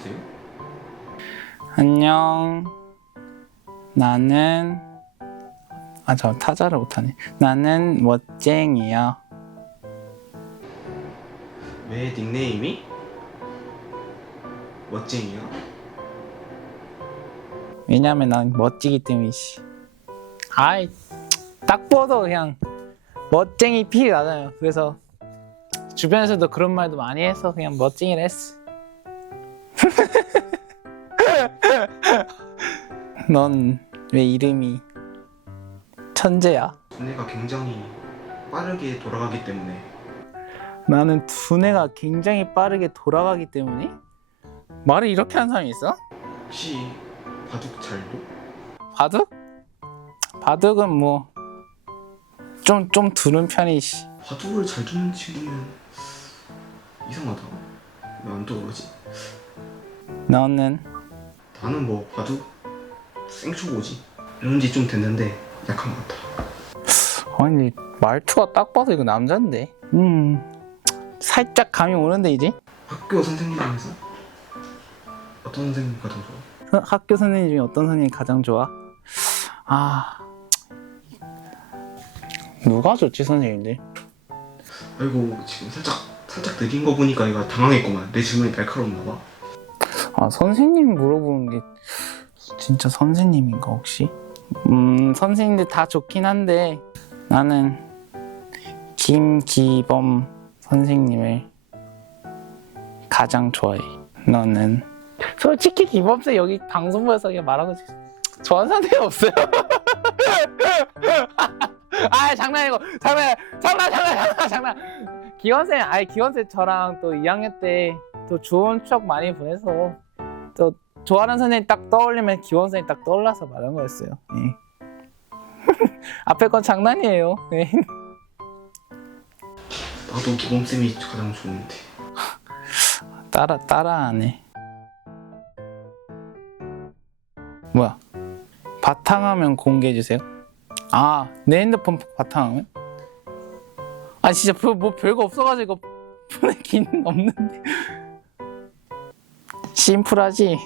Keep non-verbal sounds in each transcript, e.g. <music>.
안녕하세요. 안녕. 나는 아 저 타자를 못하네. 나는 멋쟁이야. 왜 닉네임이 멋쟁이야? 왜냐면 난 멋지기 때문이지. 아이 딱 봐도 그냥 멋쟁이 피 나잖아요. 그래서 주변에서도 그런 말도 많이 해서 그냥 멋쟁이를 했어. <laughs> 넌 왜 이름이 천재야? 두뇌가 굉장히 빠르게 돌아가기 때문에 나는 두뇌가 굉장히 빠르게 돌아가기 때문에 말을 이렇게 하는 사람이 있어? 혹시 바둑 잘도? 바둑? 바둑은 뭐 좀 좀 두는 편이지. 바둑을 잘 두는 친구는 이상하다. 왜 안 떠오르지? 너는 나는 뭐 바둑 생초보지. 이런 지 좀 됐는데 약한 것 같아. 아니 말투가 딱 봐도 이거 남잔데. 음 살짝 감이 오는데 이제 학교 선생님 중에서 어떤 선생님 가장 좋아? 서- 학교 선생님 중에 어떤 선생님이 가장 좋아? 아 누가 좋지 선생님들? 아이고 지금 살짝 살짝 느린 거 보니까 얘가 당황했구만. 내 질문이 날카롭나 봐. 아 선생님 물어보는 게 진짜 선생님인가 혹시? 음 선생님들 다 좋긴 한데 나는 김기범 선생님을 가장 좋아해. 너는? 솔직히 기범쌤 여기 방송 보여서 그냥 말하고 싶- 좋아하는 사람이 없어요. <laughs> 아 장난이고 장난 장난 장난 장난 장난. 기원쌤 아니 기원쌤 저랑 또 2학년 때 또 좋은 추억 많이 보내서 또 좋아하는 선생님 딱 떠올리면 기원 선생님 딱 떠올라서 말한 거였어요. 예. <laughs> 앞에 건 장난이에요. 예. 나도 기범 쌤이 가장 좋은데. 따라 따라하네. 뭐야? 바탕화면 공개해 주세요. 아, 내 핸드폰 바탕화면? 아 진짜 별, 뭐 별거 없어가지고 <laughs> 보내긴 없는데. <laughs> 심플하지?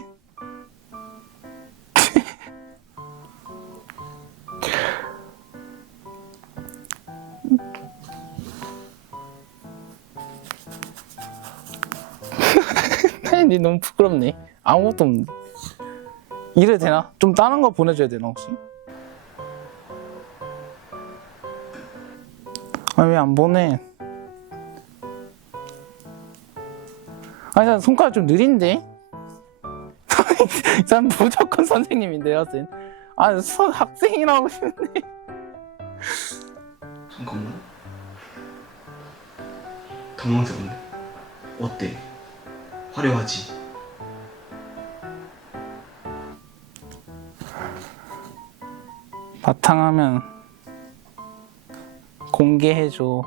아니 너무 부끄럽네. 아무것도 없는데. 이래 되나? 좀 다른 거 보내줘야 되나 혹시? 아왜안 보내? 아니 난 손가락 좀 느린데? <laughs> 이 사람 무조건 선생님인데 여튼 아 선, 학생이라고 싶은데 잠깐만. 당황스럽네. 어때? 화려하지? 바탕화면 공개해줘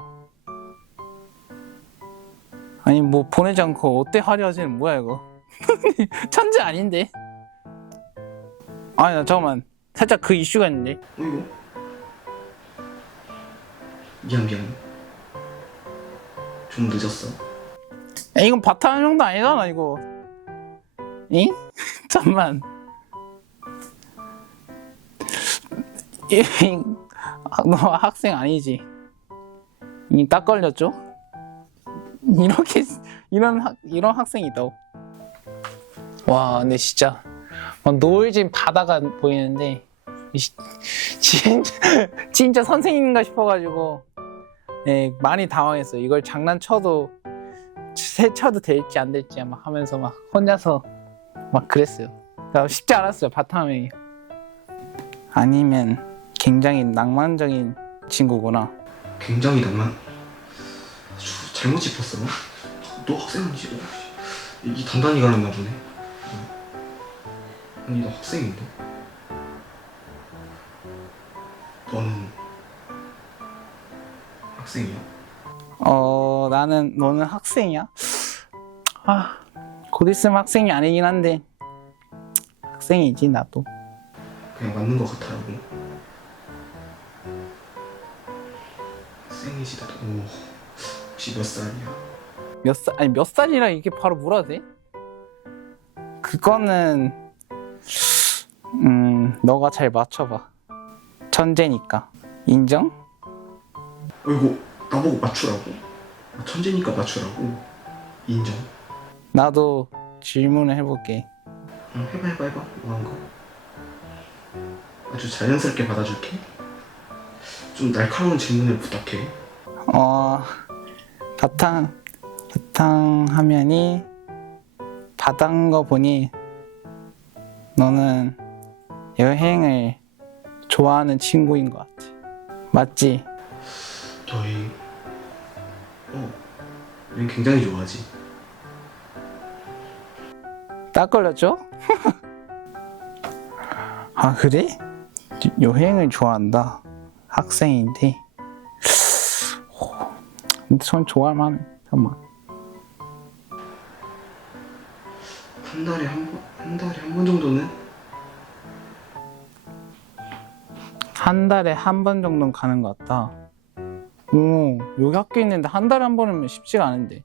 아니 뭐 보내지 않고 어때 화려하지는 뭐야 이거 <laughs> 천재 아닌데 아니 나 잠깐만 살짝 그 이슈가 있는데 어이구. 미안 미안. 좀 늦었어. 야, 이건 바탕 정도 아니잖아 이거 잉? <laughs> 잠만 아, 너 학생 아니지? 이딱 걸렸죠? 이렇게 이런 학 이런 학생이 있다고 와 근데 진짜 막 노을진 바다가 보이는데 진짜 진짜 선생님인가 싶어가지고 네, 많이 당황했어요 이걸 장난쳐도 세쳐도 될지 안 될지 막 하면서 막 혼자서 막 그랬어요. 그러니까 쉽지 않았어요 바탕화면이. 아니면 굉장히 낭만적인 친구구나. 굉장히 낭만. 주- 잘못 짚었어. 너 학생 아니지? 어, 씨. 이 단단히 갈랐나 보네. 어. 아니 너 학생인데? 너는 학생이야? 어 나는 너는 학생이야? 아, 곧 있으면 학생이 아니긴 한데 학생이지 나도. 그냥 맞는 것 같아라고. 학생이시다. 오, 혹시 몇 살이야? 몇 살, 아니 몇 살이라 이게 바로 물어도 돼? 그거는 음 너가 잘 맞춰봐 천재니까 인정? 어이구 나보고 맞추라고? 아, 천재니까 맞추라고. 인정. 나도 질문을 해볼게. 응, 해봐 해봐 해봐. 뭐한 거? 아주 자연스럽게 받아줄게. 좀 날카로운 질문을 부탁해. 어 바탕 바탕 화면이 바다인 거 보니 너는 여행을 좋아하는 친구인 것 같아. 맞지? 너희 어 여행 굉장히 좋아하지. 딱 걸렸죠? <laughs> 아 그래? 여행을 좋아한다. 학생인데. 근데 전 좋아할 만해. 잠깐만 한 달에 한 번 한 달에 한 번 정도는? 한 달에 한 번 정도는 가는 것 같다 오 여기 학교 있는데 한 달에 한 번이면 쉽지가 않은데.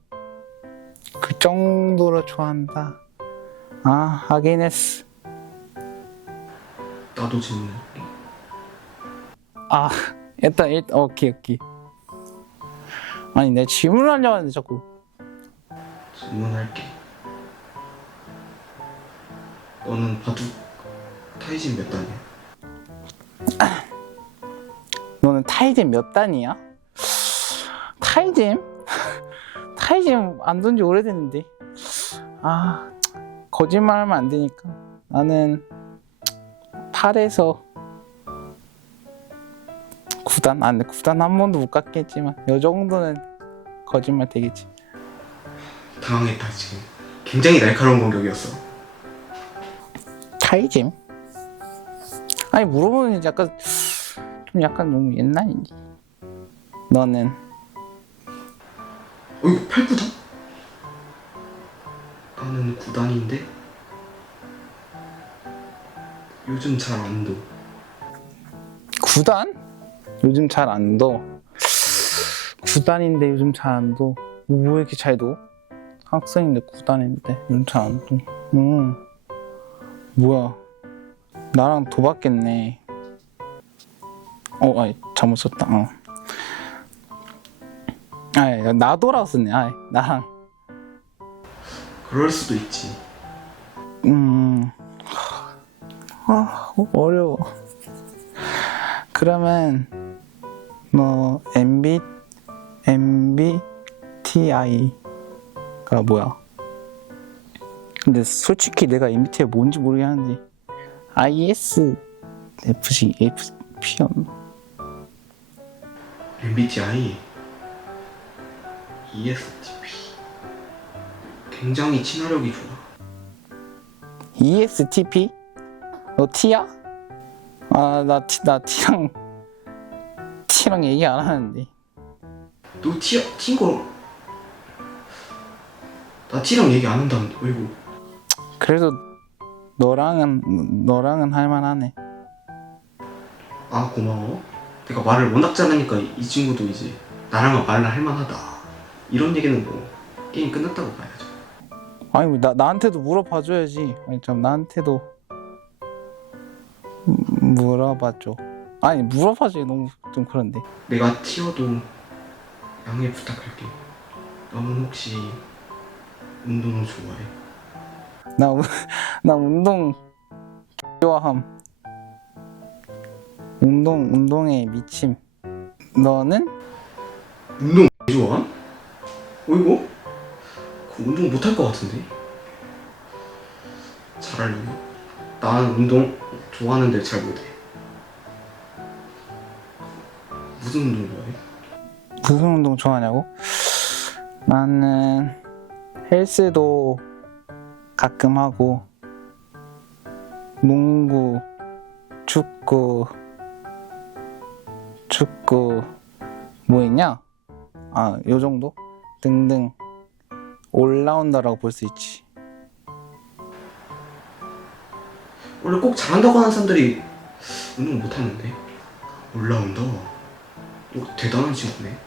그 정도로 좋아한다. 아 하긴 했어. 나도 질문할게 아 일단 일단 오케이 오케이. 아니 내가 질문을 하려고 하는데 자꾸. 질문할게. 너는 바둑 타이진 몇 단이야? 너는 타이젠 몇 단이야? 타이젠? 타이젠 <laughs> 안돈 지 오래됐는데 아 거짓말 하면 안 되니까 나는 8에서 9단? 안 돼, 9단 한 번도 못 갔겠지만 요 정도는 거짓말 되겠지 당황했다 지금 굉장히 날카로운 공격이었어 타이젠? 아니 물어보는 게 약간 좀 약간 너무 옛날인데 너는 어이구 8구단? 나는 9단인데 요즘 잘 안 둬. 9단? 요즘 잘 안 둬. 9단인데 요즘 잘 안 둬. 왜 이렇게 잘 둬? 학생인데 9단인데 요즘 잘 안 둬. 음. 뭐야. 나랑 도봤겠네. 어, 아이, 잘못 썼다. 어. 아이, 나도라고 썼네. 아이, 나랑. 그럴 수도 있지. 음. 아, 어려워. 그러면 너 MB MBTI가 뭐야? 근데 솔직히 내가 MBTI 뭔지 모르겠는데 ISFC FP였나? MBTI, ESTP. 굉장히 친화력이 좋아. ESTP? 너 T야? 아, 나, T, 나 T랑 T랑 얘기 안 하는데. 너 T, T인 거. 나 T랑 얘기 안 한다는데, 어이구. 그래도 너랑은 너랑은 할만하네. 아, 고마워. 내가 말을 워낙 잘하니까 이 친구도 이제 나랑은 말을 할만하다. 이런 얘기는 뭐, 게임 끝났다고 봐야죠. 아니 뭐 나 나한테도 물어봐 줘야지. 아니 참 나한테도 음, 물어봐줘. 아니 물어봐줘 너무 좀 그런데. 내가 튀어도 양해 부탁할게. 너는 혹시 운동을 좋아해? 나, 우- <laughs> 나 운동 좋아함. 운동 운동에 미침. 너는? 운동 좋아? 어이구? 그 운동 못할 것 같은데? 잘하려고? 난 운동 좋아하는데 잘 못해. 무슨 운동 좋아해? 무슨 운동 좋아하냐고? 나는 헬스도 가끔 하고 농구, 축구, 축구 뭐 있냐? 아, 요 정도? 등등 올라운더라고 볼 수 있지. 원래 꼭 잘한다고 하는 사람들이 운동 못하는데 올라온다. 오, 대단한 친구네.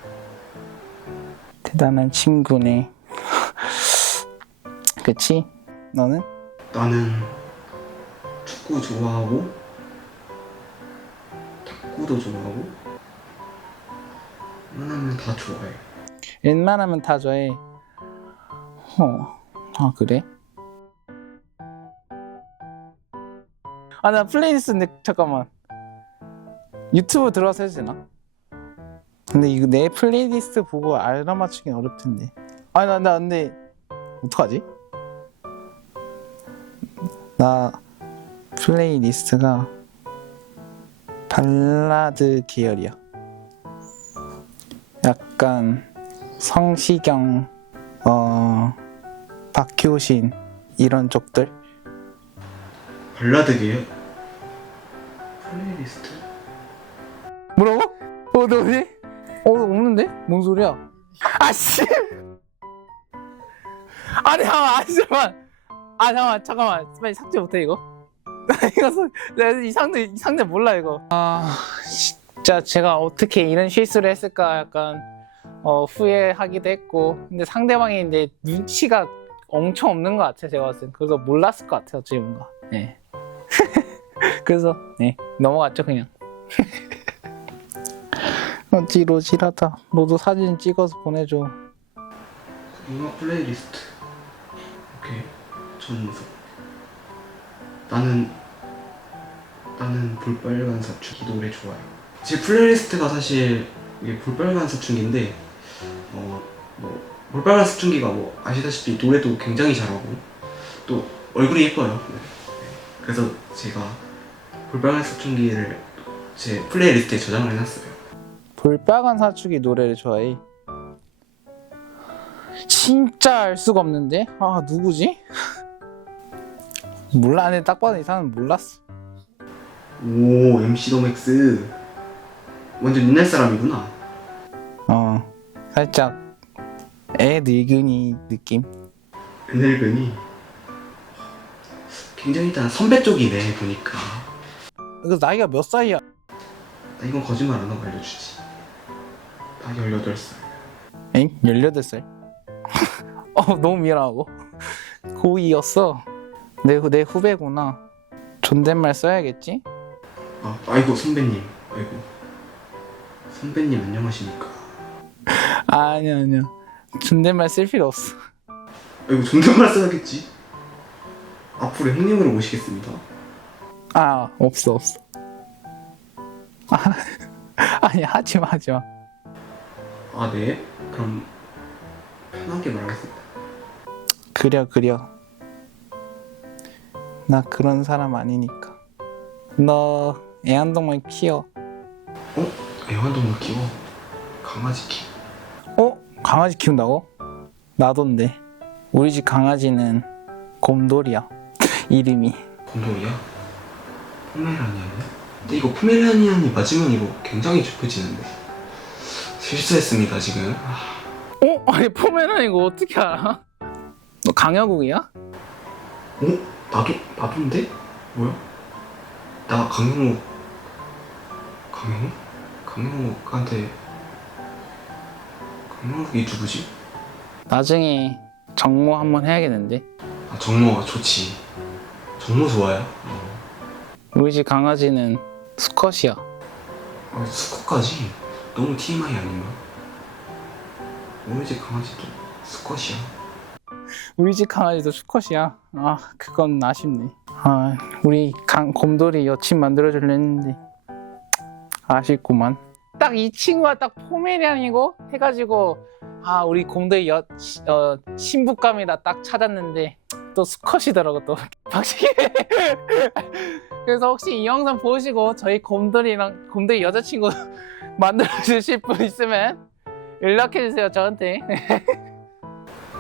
대단한 친구네. <laughs> 그치? 너는? 나는 축구 좋아하고 탁구도 좋아하고 웬만하면 다 좋아해. 웬만하면 다 좋아해. 어, 아 그래? 아 나 플레이리스트 잠깐만 유튜브 들어와서 해도 되나? 근데 이거 내 플레이리스트 보고 알아맞추긴 어렵 텐데. 아니 나, 나 근데 어떡하지? 나 플레이리스트가 발라드 계열이야. 약간 성시경, 어, 박효신 이런 쪽들. 발라드계요? 플레이리스트? 뭐라고? 어, 너 어디? 어, 없는데? 뭔 소리야? 아씨! 아니, 잠깐만, 아니, 잠깐만. 아, 잠깐만, 잠깐만. 빨리 삭제 못해, 이거? <laughs> 나 이거, 서- 나이 상대, 이 상대 몰라, 이거. 아, 진짜 제가 어떻게 이런 실수를 했을까, 약간, 어, 후회하기도 했고. 근데 상대방이 이제 눈치가 엄청 없는 것 같아요, 제가 봤을 땐. 그래서 몰랐을 것 같아요, 어찌 뭔가. 네. <laughs> 그래서, 네, 넘어갔죠, 그냥. <laughs> 어지러지하다. 너도 사진 찍어서 보내줘. 음악 플레이리스트. 오케이. 전문서. 나는 나는 볼빨간 사춘기 노래 좋아요. 제 플레이리스트가 사실 이게 볼빨간 사춘기인데 어뭐 볼빨간 사춘기가 뭐 아시다시피 노래도 굉장히 잘하고 또 얼굴이 예뻐요. 네. 그래서 제가 볼빨간 사춘기를 제 플레이리스트에 저장을 해놨어요. 볼빨간 사춘기 노래를 좋아해. 진짜 알 수가 없는데? 아, 누구지? <laughs> 몰라. 근데 딱 봐도 이 사람은 몰랐어. 오 MC 더맥스 완전 옛날 사람이구나. 어, 살짝 애 늙은이 느낌? 은혜근이 굉장히 일단 선배 쪽이네 보니까 이거 나이가 몇 살이야? 나 이건 거짓말 안 하고 알려주지 나 18살 엥? 18살? <laughs> 어, 너무 미안하고. 고2였어. 내, 후- 내 후배구나. 존댓말 써야겠지? 아, 아이고 선배님 아이고 선배님 안녕하십니까 아니야, 아니야. 존댓말 쓸 필요 없어. 아이고 존댓말 써야겠지? 앞으로 형님으로 모시겠습니다. 아 없어 없어. 아, <laughs> 아니 하지마 하지마. 아 네. 그럼 편하게 말하겠습니다. 그려 그려. 나 그런 사람 아니니까. 너 애완동물 키워. 어? 애완동물 키워? 강아지 키워? 어? 강아지 키운다고? 나돈데 우리 집 강아지는 곰돌이야 <laughs> 이름이 곰돌이야? 포메라니안이야? 근데 이거 포메라니안이 맞으면 이거 굉장히 좁혀지는데 실수했습니다 지금 아, 어? 아니 포메란 이거 어떻게 알아? 너 강여국이야? 어? 나도 나도인데? 뭐야? 나 강영욱 강영욱? 강영욱한테 강영욱이 누구지? 나중에 정모 한번 해야겠는데 아 정모가 좋지 정모 좋아요? 어. 우리 집 강아지는 수컷이야 아, 수컷까지? 너무 TMI 아닌가? 우리 집 강아지도 수컷이야 우리 집 강아지도 수컷이야. 아, 그건 아쉽네. 아, 우리 강, 곰돌이 여친 만들어주려 했는데. 아쉽구만. 딱 이 친구가 딱 포메리안이고 해가지고, 아, 우리 곰돌이 여, 시- 어, 신부감이다 딱 찾았는데, 또 수컷이더라고, 또. <laughs> 박시계. 그래서 혹시 이 영상 보시고, 저희 곰돌이랑, 곰돌이 여자친구 <laughs> 만들어 주실 분 있으면, 연락해 주세요, 저한테.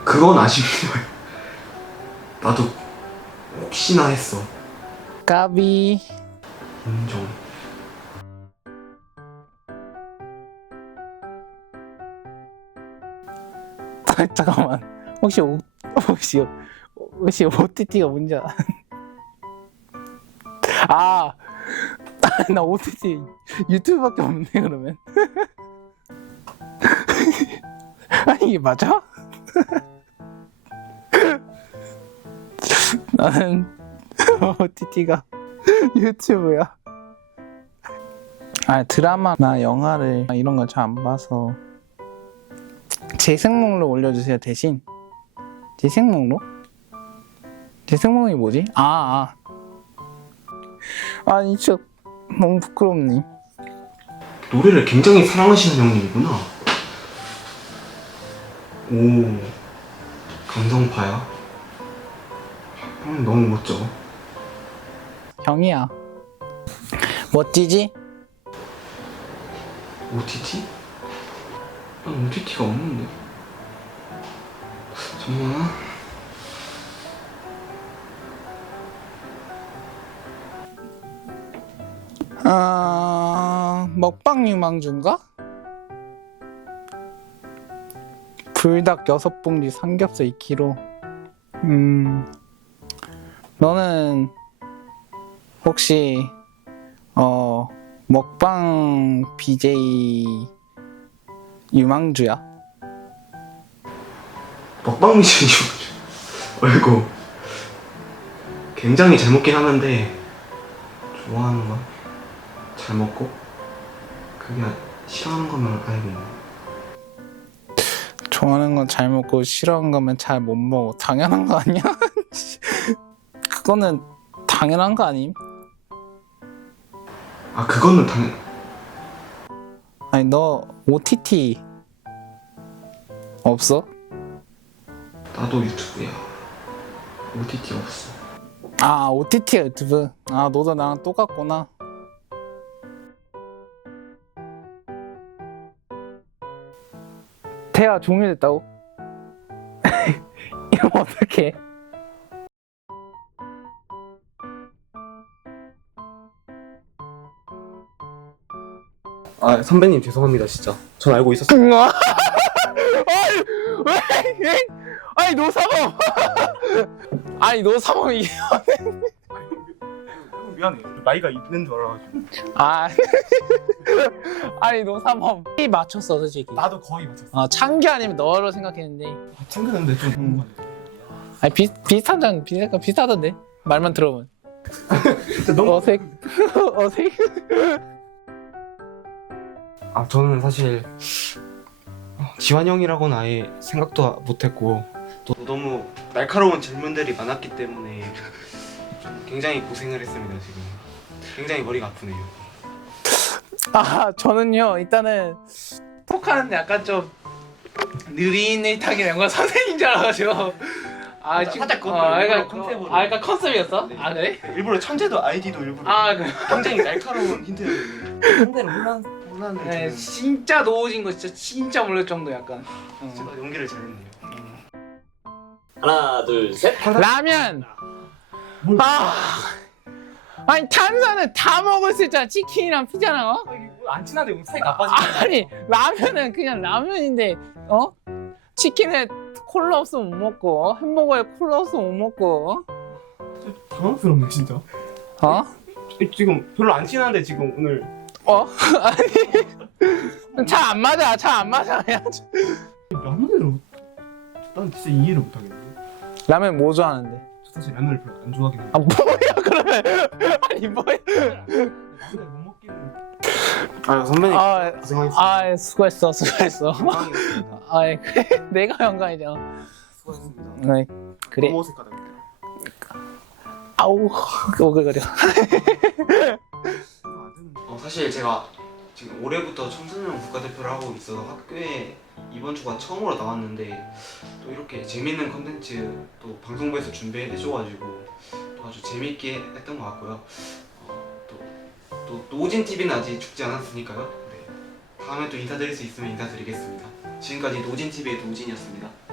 그건 아쉽네요 나도 혹시나 했어 까비. 인정 아, <laughs> 잠깐만. 혹시 오, 혹시 혹시 OTT가 뭔지 알아? 아, <laughs> 나 OTT 유튜브밖에 없네 그러면. <laughs> 아니 이게 맞아? 나는 OTT가 유튜브야. 아 드라마나 영화를 이런 걸 잘 안 봐서 재생 목록 올려주세요 대신 재생 목록? 재생 목록이 뭐지? 아, 아. 아니 진짜 너무 부끄럽니. 노래를 굉장히 사랑하시는 형님이구나. 오, 감성파야. 형 너무 멋져. 형이야. 멋지지? OTT? 난 OTT가 없는데. 정말? 아 먹방 유망주인가? 불닭 6봉지 삼겹살 2kg 음 너는 혹시 어 먹방 BJ 유망주야? 먹방 미션이 어이구. 굉장히 잘 먹긴 하는데, 좋아하는 건? 잘 먹고? 그게 싫어하는 거면 알겠네. 좋아하는 건 잘 먹고 싫어하는 거면 잘 못 먹어 당연한 거 아니야? <laughs> 그거는 당연한 거 아님? 아, 그거는 당연, 아니 너 OTT 없어? 나도 유튜브야. OTT 없어. 아 OTT가 유튜브 아 너도 나랑 똑같구나 대화 종료됐다고? <laughs> 이러면 어떡해 아, 선배님 죄송합니다, 진짜. 전 알고 있었어요. <laughs> 아니 왜? 왜? 아니 노사범 <laughs> 아니 노사범 이게 미안해. 나이가 있는 줄 알아가지고. 아 <laughs> 아니 노사범 이 맞췄어 솔직히 나도 거의 맞췄어. 어, 창규 아니면 너로 생각했는데 챙겼는데 좀 그런 거 아니 비, 비슷하잖아 비슷한 비슷하던데 말만 들어보면 진짜 너무. 어색 어색 아, 저는 사실 어, 지환 형이라고는 아예 생각도 못했고 또 너무 날카로운 질문들이 많았기 때문에 좀 <laughs> 굉장히 고생을 했습니다 지금. 굉장히 머리가 아프네요. 아 저는요 일단은 톡하는데 약간 좀 느릿느릿하게 뭔가 선생님 줄 알아가지고 아 지금 살짝 그것도 어, 일부러 약간 컨셉으로. 아 약간 컨셉이었어? 네. 아 그래? 일부러 천재도 아이디도 일부러 아 그. 굉장히 날카로운 힌트였는데 상대를 혼란 혼란을 네, 진짜 노우진 거 진짜 진짜 몰랄 정도 약간. 어. 제가 연기를 잘했네요. 하나 둘 셋. 라면. 아. 아니 탄산을 다 먹을 수 있잖아 치킨이랑 피자랑 어? 안 친한데 용 사이 나빠지네. 아니 라면은 그냥 라면인데 어? 치킨에 콜라 없으면 못 먹고 어? 햄버거에 콜라 없으면 못 먹고 당황스럽네 진짜. 어? 지금 별로 안 친한데 지금 오늘 어? <laughs> 아니 잘안 맞아 잘안 맞아 그냥 라면을 난 진짜 이해를 못하겠네. 라면 뭐 좋아하는데? 저 사실 라면을 별로 안 좋아하긴 해. 아 뭐야 그러면 <laughs> 아니 뭐야 라면을 못 먹기는. 아 선배님 아, 고생하셨습니다. 아 수고했어 수고했어 건강이었습니다. 아 그래 <laughs> 내가 영광이잖아 수고하셨습니다. 네 그래 너무 어색하다. 아우 오글거려 어, 사실 제가 지금 올해부터 청소년 국가대표를 하고 있어서 학교에 이번 주가 처음으로 나왔는데 또 이렇게 재밌는 컨텐츠 또 방송부에서 준비해줘가지고 또 아주 재밌게 했던 것 같고요. 어, 또, 또 노진 TV는 아직 죽지 않았으니까요. 네. 다음에 또 인사드릴 수 있으면 인사드리겠습니다. 지금까지 노진 TV의 노진이었습니다.